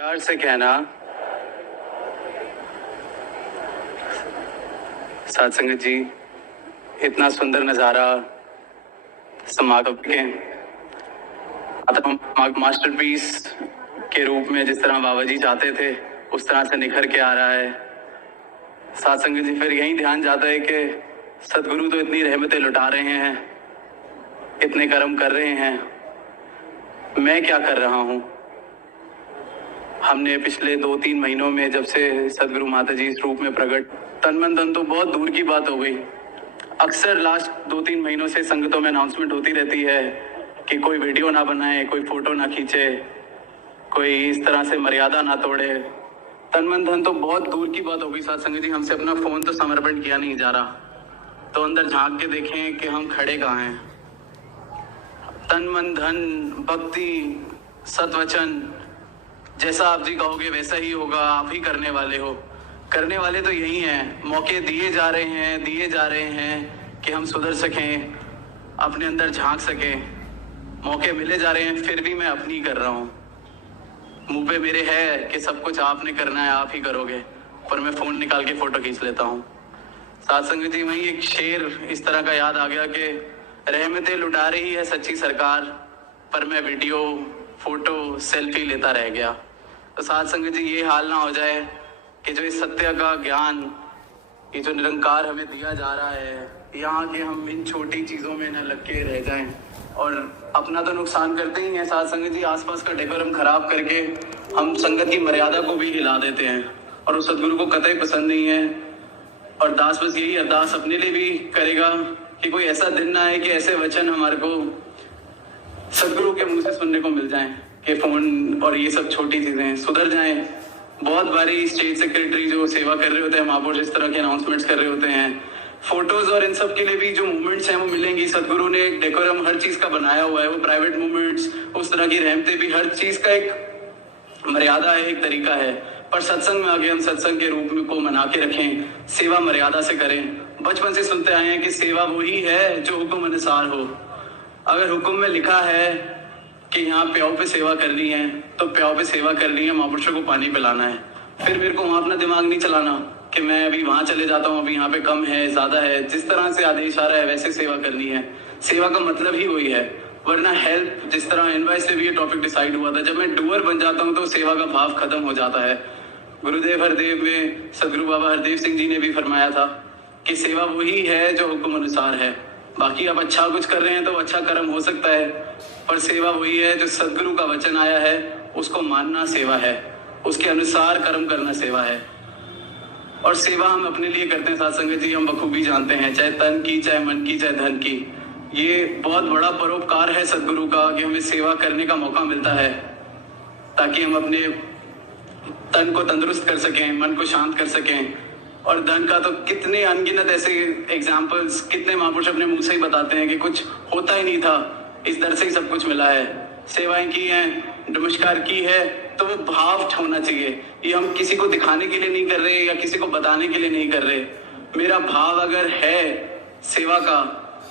प्यार से कहना साथ संगत जी, इतना सुंदर नज़ारा समागम के मास्टरपीस के रूप में जिस तरह बाबा जी चाहते थे उस तरह से निखर के आ रहा है। साथ संगत जी, फिर यही ध्यान जाता है कि सदगुरु तो इतनी रहमतें लुटा रहे हैं, इतने कर्म कर रहे हैं, मैं क्या कर रहा हूँ। हमने पिछले 2-3 महीनों में जब से सदगुरु माता जी इस रूप में प्रकट, तन मन धन तो बहुत दूर की बात हो गई। अक्सर लास्ट 2-3 महीनों से संगतों में अनाउंसमेंट होती रहती है कि कोई वीडियो ना बनाए, कोई फोटो ना खींचे, कोई इस तरह से मर्यादा ना तोड़े। तन मन धन तो बहुत दूर की बात हो गई। साथ संगत जी, हमसे अपना फोन तो समर्पण किया नहीं जा रहा, तो अंदर झांक के देखें कि हम खड़े कहाँ हैं। तन मन धन, भक्ति, सतवचन, जैसा आप जी कहोगे वैसा ही होगा। आप ही करने वाले हो, करने वाले तो यही हैं। मौके दिए जा रहे हैं कि हम सुधर सकें, अपने अंदर झांक सकें। मौके मिले जा रहे हैं, फिर भी मैं अपनी कर रहा हूँ। मुंह पे मेरे है कि सब कुछ आपने करना है, आप ही करोगे, पर मैं फ़ोन निकाल के फ़ोटो खींच लेता हूँ। साथ संगत जी, वहीं एक शेर इस तरह का याद आ गया कि रहमतें लुटा रही है सच्ची सरकार, पर मैं वीडियो, फोटो, सेल्फी लेता रह गया। तो साथ संगत जी, ये हाल ना हो जाए कि जो इस सत्य का ज्ञान, ये जो निरंकार हमें दिया जा रहा है, यहाँ के हम इन छोटी चीज़ों में न लग के रह जाएं और अपना तो नुकसान करते ही हैं। साथ संगत जी, आसपास का डेकोरम खराब करके हम संगत की मर्यादा को भी हिला देते हैं और उस सदगुरु को कतई पसंद नहीं है। और दास बस यही अरदास अपने लिए भी करेगा कि कोई ऐसा दिन ना आए कि ऐसे वचन हमारे को सदगुरु के मुंह से सुनने को मिल जाएं कि फोन और ये सब छोटी चीजें सुधर जाएं। बहुत बारी स्टेट सेक्रेटरी जो सेवा कर रहे होते हैं, महापौर इस तरह के अनाउंसमेंट्स कर रहे होते हैं, फोटोज और इन सब के लिए भी जो मूवमेंट्स हैं वो मिलेंगी। सदगुरु ने एक डेकोरम हर चीज का बनाया हुआ है, वो प्राइवेट मूवमेंट्स, उस तरह की रहमतें भी, हर चीज का एक मर्यादा है, एक तरीका है। पर सत्संग में आगे हम सत्संग के रूप में को मना के रखें, सेवा मर्यादा से करें। बचपन से सुनते आए हैं कि सेवा वही है जो हुक्म अनुसार हो। अगर हुक्म में लिखा है कि यहाँ प्याऊ पे सेवा करनी है तो प्याऊ पे सेवा करनी है, महापुरुषों को पानी पिलाना है। फिर मेरे को वहाँ अपना दिमाग नहीं चलाना कि मैं अभी वहाँ चले जाता हूँ, अभी यहाँ पे कम है, ज्यादा है। जिस तरह से आदेश आ रहा है वैसे सेवा करनी है। सेवा का मतलब ही वही है, वरना हेल्प, जिस तरह इनवाइस से भी ये टॉपिक डिसाइड हुआ था, जब मैं डूअर बन जाता हूँ तो सेवा का भाव खत्म हो जाता है। गुरुदेव हरदेव में सदगुरु बाबा हरदेव सिंह जी ने भी फरमाया था कि सेवा वही है जो हुक्म अनुसार है। बाकी आप अच्छा कुछ कर रहे हैं तो अच्छा कर्म हो सकता है, पर सेवा वही है जो सदगुरु का वचन आया है, उसको मानना सेवा है, उसके अनुसार कर्म करना सेवा है। और सेवा हम अपने लिए करते हैं साथ संगत जी, हम बखूबी जानते हैं, चाहे तन की, चाहे मन की, चाहे धन की। ये बहुत बड़ा परोपकार है सदगुरु का कि हमें सेवा करने का मौका मिलता है ताकि हम अपने तन को तंदुरुस्त कर सकें, मन को शांत कर सकें। और धन का तो कितने अनगिनत ऐसे एग्जाम्पल्स, कितने महापुरुष अपने मुंह से ही बताते हैं कि कुछ होता ही नहीं था, इस दर से ही सब कुछ मिला है। सेवाएं की हैं, नमस्कार की है, तो वो भाव होना चाहिए। ये हम किसी को दिखाने के लिए नहीं कर रहे या किसी को बताने के लिए नहीं कर रहे। मेरा भाव अगर है सेवा का,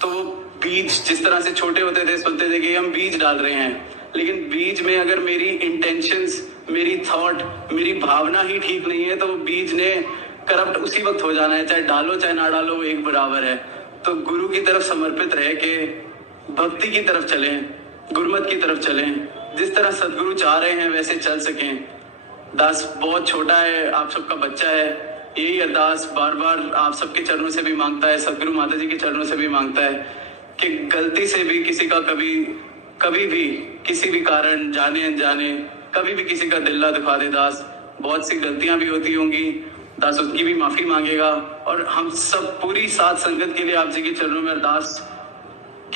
तो वो बीज, जिस तरह से छोटे होते थे सुनते थे कि हम बीज डाल रहे हैं, लेकिन बीज में अगर मेरी इंटेंशंस, मेरी थॉट, मेरी भावना ही ठीक नहीं है तो वो बीज ने करप्ट उसी वक्त हो जाना है। चाहे डालो चाहे ना डालो, एक बराबर है। तो गुरु की तरफ समर्पित रह के भक्ति की तरफ चलें, गुरुमत की तरफ चलें, जिस तरह सदगुरु चाह रहे हैं वैसे चल सकें। दास बहुत छोटा है, आप सबका बच्चा है, यही अरदास बार बार आप सबके चरणों से भी मांगता है, सदगुरु माता जी के चरणों से भी मांगता है कि गलती से भी किसी का कभी भी किसी भी कारण, जाने अनजाने, कभी भी किसी का दिल ना दुखा दे। दास बहुत सी गलतियां भी होती होंगी, दास उसकी भी माफी मांगेगा। और हम सब पूरी साथ संगत के लिए आप जी के चरणों में अरदास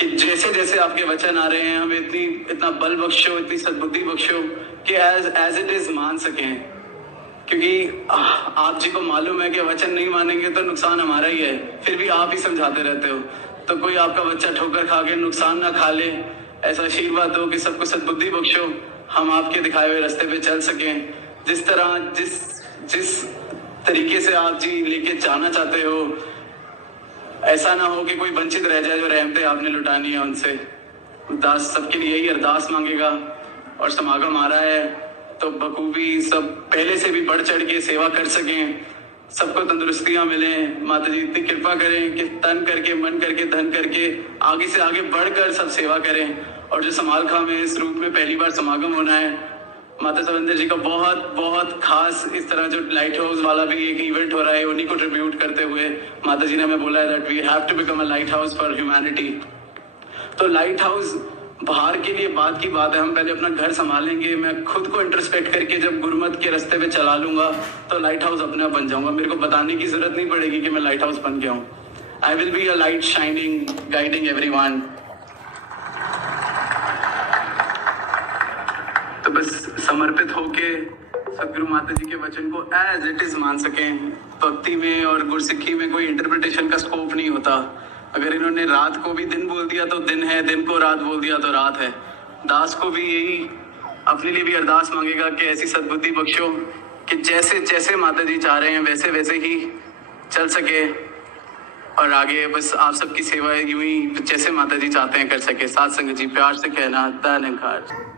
कि जैसे जैसे आपके वचन आ रहे हैं, हमें इतना बल बख्शो, इतनी सद्बुद्धि बख्शो कि एज इट इज मान सकें। क्योंकि आप जी को मालूम है कि वचन नहीं मानेंगे तो नुकसान हमारा ही है, फिर भी आप ही समझाते रहते हो। तो कोई आपका बच्चा ठोकर खा के नुकसान ना खा ले, ऐसा आशीर्वाद दो कि सबको सद्बुद्धि बख्शो, हम आपके दिखाए हुए रास्ते पे चल सकें। जिस तरह जिस तरीके से आप जी लेके जाना चाहते हो, ऐसा ना हो कि कोई वंचित रह जाए जो रहमतें आपने लुटानी है उनसे। दास सबके लिए यही अरदास मांगेगा। और समागम आ रहा है तो बखूबी सब पहले से भी बढ़ चढ़ के सेवा कर सकें, सबको तंदुरुस्तियां मिले। माता जी इतनी कृपा करें कि तन करके, मन करके, धन करके आगे से आगे बढ़कर सब सेवा करें। और जो समाल खां में इस रूप में पहली बार समागम होना है, माता सविंदर जी का बहुत बहुत खास इस तरह जो लाइट हाउस वाला भी एक इवेंट हो रहा है, उन्हीं को ट्रिब्यूट करते हुए माता जी ने हमें बोला है that we have to become a lighthouse for humanity. तो लाइट हाउस बाहर के लिए बात की बात है, हम पहले अपना घर संभालेंगे। मैं खुद को इंट्रोस्पेक्ट करके जब गुरुमत के रास्ते पे चला लूंगा तो लाइट हाउस अपने आप बन जाऊंगा। मेरे को बताने की जरूरत नहीं पड़ेगी कि मैं लाइट हाउस बन गया हूँ। I will be a light shining, guiding everyone. तो बस समर्पित होके सदगुरु माता जी के वचन को एज इट इज मान सकें। भक्ति में और गुरसिक्खी में कोई इंटरप्रिटेशन का स्कोप नहीं होता। अगर इन्होंने रात को भी दिन बोल दिया तो दिन है, दिन को रात बोल दिया तो रात है। दास को भी यही अपने लिए भी अरदास मांगेगा कि ऐसी सद्बुद्धि बख्शो कि जैसे जैसे माता जी चाह रहे हैं वैसे वैसे ही चल सके, और आगे बस आप सबकी सेवा यूं ही जैसे माता जी चाहते हैं कर सके। साथ संगत जी प्यार से कहना धन्यवाद।